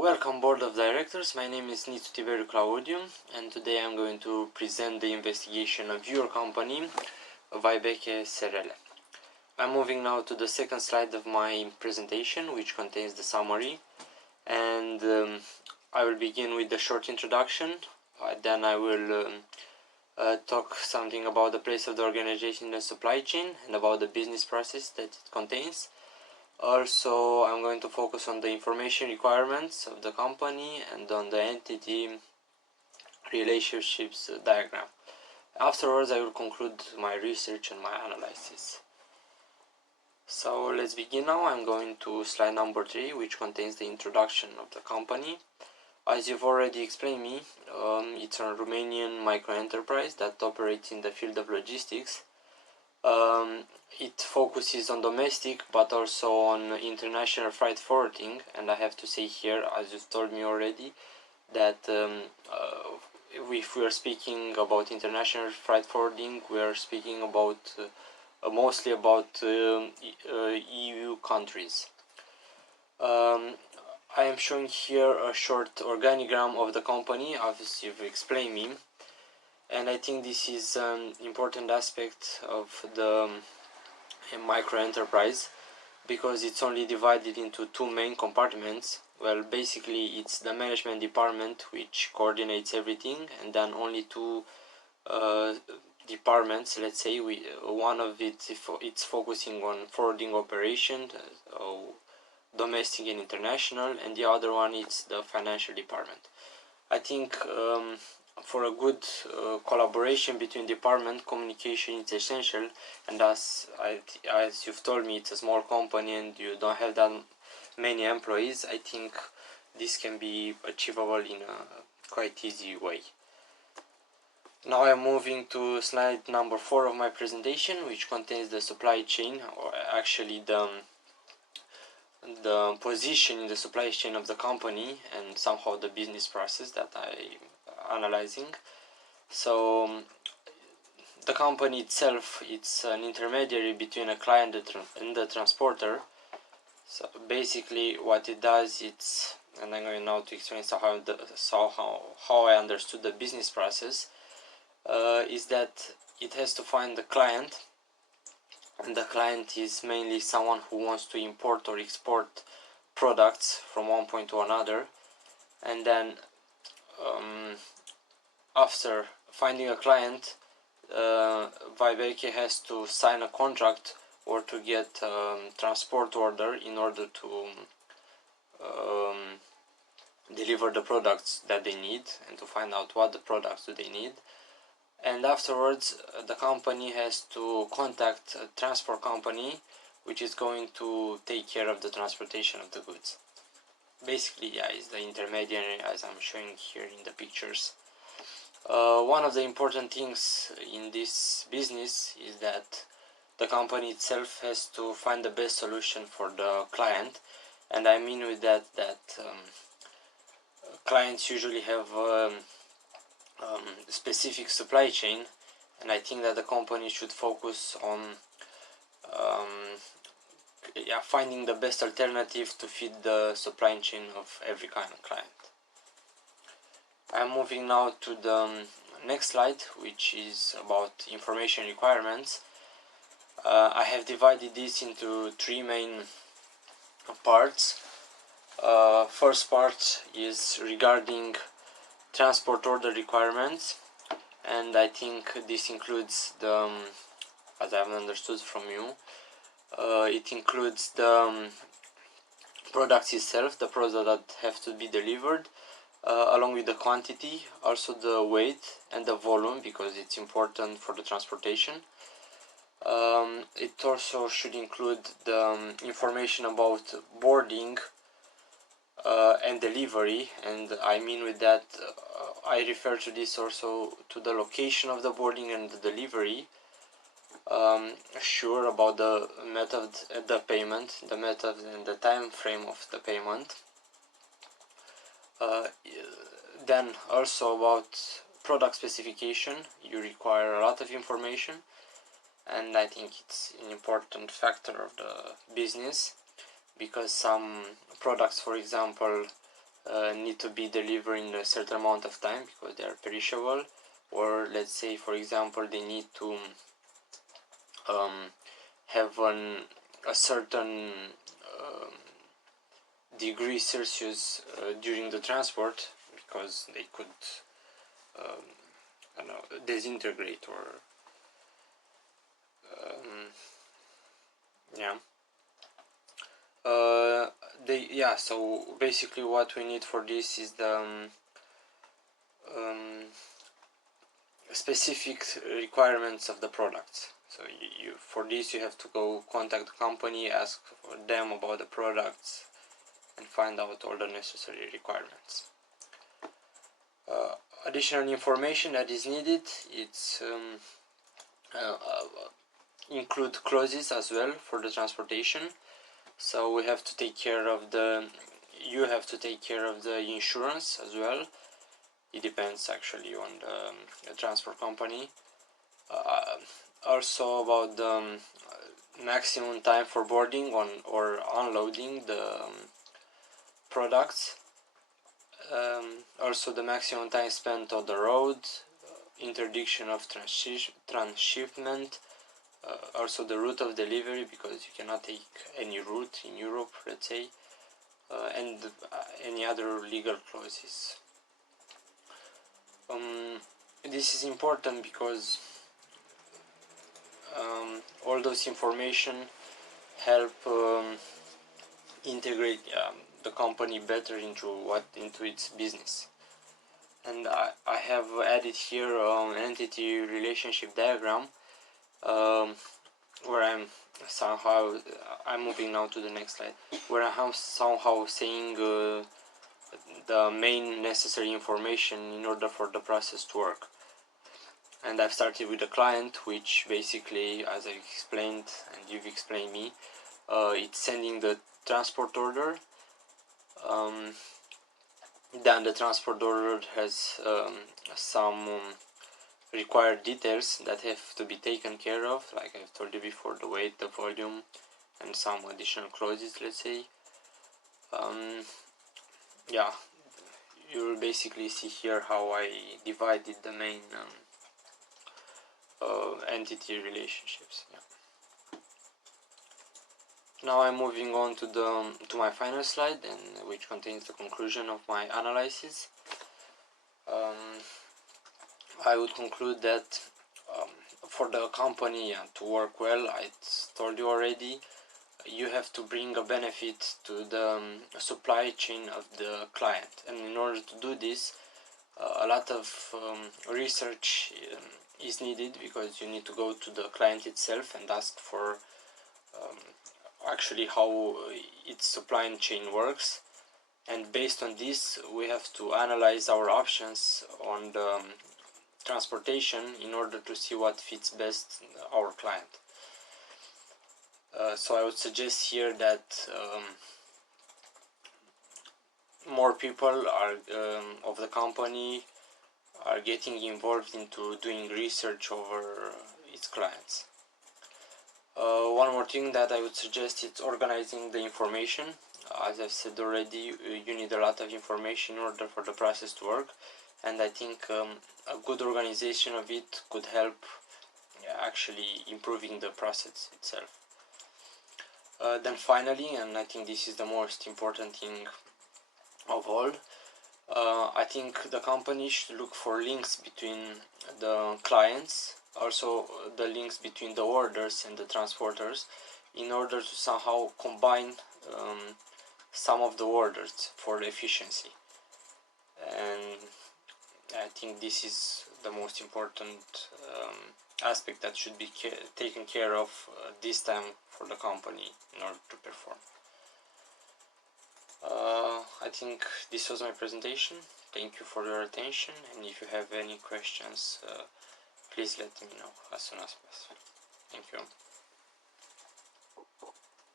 Welcome Board of Directors, my name is Nitu Tiberiu Claudiu and today I'm going to present the investigation of your company, Vaibeke SRL. I'm moving now to the second slide of my presentation, which contains the summary, and I will begin with the short introduction. Then I will talk something about the place of the organization in the supply chain and about the business process that it contains. Also, I'm going to focus on the information requirements of the company and on the entity relationships diagram. Afterwards, I will conclude my research and my analysis. So let's begin now. I'm going to slide number 3, which contains the introduction of the company. As you've already explained me, it's a Romanian micro-enterprise that operates in the field of logistics. It focuses on domestic but also on international freight forwarding, and I have to say here, as you've told me already, that if we are speaking about international freight forwarding, we are speaking about mostly about EU countries. I am showing here a short organigram of the company, as you've explained me. And I think this is an important aspect of the micro-enterprise, because it's only divided into two main compartments. Well, basically it's the management department, which coordinates everything, and then only two departments, let's say. One of it's focusing on forwarding operation, domestic and international, and the other one is the financial department. I think for a good collaboration between department, communication is essential, and as you've told me, it's a small company and you don't have that many employees. I think this can be achievable in a quite easy way. Now I'm moving to slide number 4 of my presentation, which contains the supply chain, or actually the position in the supply chain of the company and somehow the business process that I'm analyzing. So the company itself, it's an intermediary between a client and the transporter. So basically what it does, and I'm going now to explain how I understood the business process, is that it has to find the client, and the client is mainly someone who wants to import or export products from one point to another, and then after finding a client, Vaibeke has to sign a contract or to get transport order in order to deliver the products that they need and to find out what the products do they need. And afterwards the company has to contact a transport company which is going to take care of the transportation of the goods. Basically, yeah, is the intermediary, as I'm showing here in the pictures. One of the important things in this business is that the company itself has to find the best solution for the client, and I mean with that clients usually have specific supply chain, and I think that the company should focus on finding the best alternative to fit the supply chain of every kind of client. I'm moving now to the next slide, which is about information requirements. I have divided this into 3 main parts. First part is regarding transport order requirements, and I think this includes the, as I've understood from you, it includes the products itself, the products that have to be delivered, along with the quantity, also the weight and the volume, because it's important for the transportation. It also should include the information about boarding and delivery, and I mean with that I refer to this also to the location of the boarding and the delivery. Sure, about the method, the payment, the method and the time frame of the payment. Then also about product specification, you require a lot of information, and I think it's an important factor of the business, because some products, for example, need to be delivered in a certain amount of time because they are perishable, or let's say for example they need to have a certain degree Celsius during the transport, because they could I don't know, disintegrate or yeah. So basically what we need for this is the specific requirements of the products. So for this you have to go contact the company, ask for them about the products, and find out all the necessary requirements. Additional information that is needed, it's include clauses as well for the transportation. So we have to take care of you have to take care of the insurance as well. It depends actually on the transport company. Also about the maximum time for boarding or unloading the products. Also the maximum time spent on the road, interdiction of transshipment, also the route of delivery, because you cannot take any route in Europe, let's say, and any other legal clauses. This is important because all those information help integrate the company better into its business. And I have added here an entity relationship diagram where I'm moving now to the next slide, where I am somehow saying the main necessary information in order for the process to work. And I've started with the client, which basically, as I explained and you've explained me, it's sending the transport order. Then the transport order has some required details that have to be taken care of, like I've told you before, the weight, the volume, and some additional clauses, let's say. Yeah, you will basically see here how I divided the main entity relationships. Yeah. Now I'm moving on to my final slide, which contains the conclusion of my analysis. I would conclude that for the company to work well, I told you already, you have to bring a benefit to the supply chain of the client, and in order to do this, a lot of research is needed, because you need to go to the client itself and ask for actually how its supply chain works, and based on this we have to analyze our options on the transportation in order to see what fits best our client. So I would suggest here that more people are of the company are getting involved into doing research over its clients. One more thing that I would suggest is organizing the information. As I've said already, you need a lot of information in order for the process to work, and I think a good organization of it could help actually improving the process itself. Then finally, and I think this is the most important thing of all, I think the company should look for links between the clients, also the links between the orders and the transporters, in order to somehow combine some of the orders for efficiency. And I think this is the most important aspect that should be taken care of this time for the company in order to perform. I think this was my presentation. Thank you for your attention, and if you have any questions, please let me know as soon as possible. Thank you.